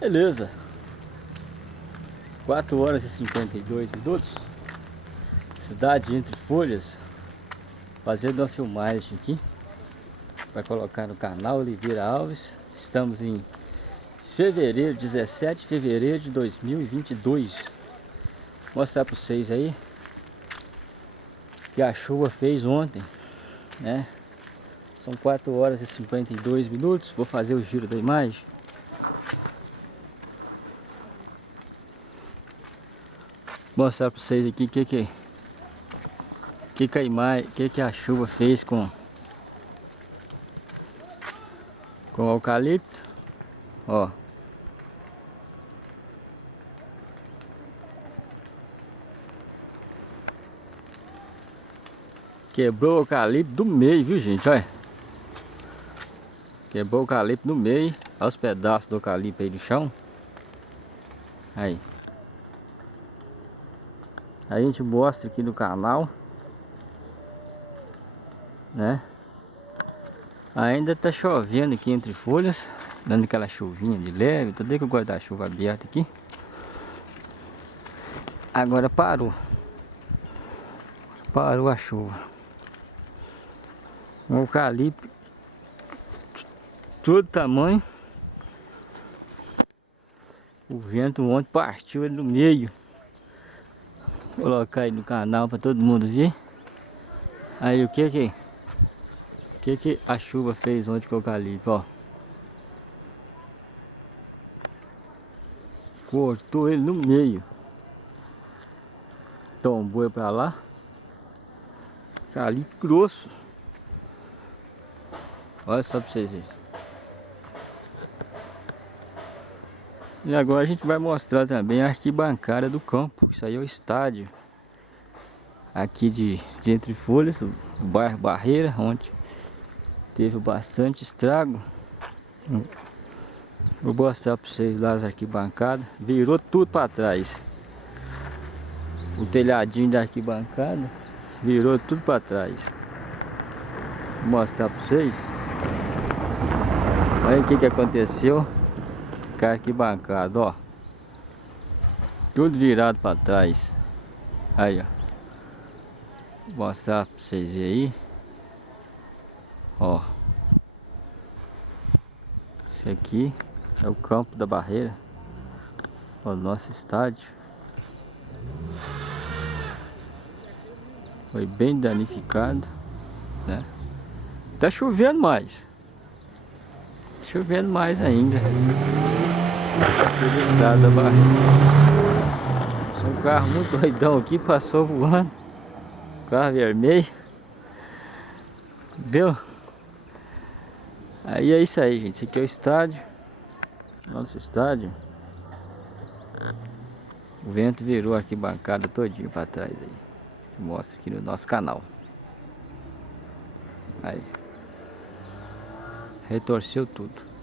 Beleza, 4 horas e 52 minutos, cidade Entre Folhas, fazendo uma filmagem aqui para colocar no canal Oliveira Alves. Estamos em fevereiro, 17 de fevereiro de 2022. Vou mostrar para vocês aí que a chuva fez ontem, né? São 4 horas e 52 minutos. Vou fazer o giro da imagem. Vou mostrar para vocês aqui que a imagem, que a chuva fez com o eucalipto, ó. Quebrou o eucalipto do meio, viu, gente? Olha. Quebrou o eucalipto no meio. Olha os pedaços do eucalipto aí do chão. Aí. A gente mostra aqui no canal, né? Ainda tá chovendo aqui Entre Folhas, dando aquela chuvinha de leve. Tô com o guarda-chuva aberto aqui. Agora parou. Parou a chuva. O eucalipto todo tamanho. O vento ontem partiu ele no meio. Vou colocar aí no canal para todo mundo ver. Aí o que a chuva fez ontem com o eucalipto, ó. Cortou ele no meio. Tombou ele pra lá. Eucalipto grosso. Olha só pra vocês verem. E agora a gente vai mostrar também a arquibancada do campo. Isso aí é o estádio aqui de Entre Folhas, o bairro Barreira, onde teve bastante estrago. Vou mostrar para vocês lá as arquibancadas. Virou tudo para trás. O telhadinho da arquibancada virou tudo para trás. Vou mostrar para vocês. Olha o que aconteceu com a arquibancada, ó. Tudo virado para trás. Aí, ó. Vou mostrar para vocês verem aí. Ó. Esse aqui é o campo da Barreira, o nosso estádio. Foi bem danificado, né? Tá chovendo mais. Chovendo mais ainda. O estado da Barreira. Um carro muito doidão aqui, passou voando. Carro vermelho. Deu? Aí é isso aí, gente. Esse aqui é o estádio. Nosso estádio. O vento virou a arquibancada todinho para trás aí. Mostra aqui no nosso canal. Aí. Retorceu tudo.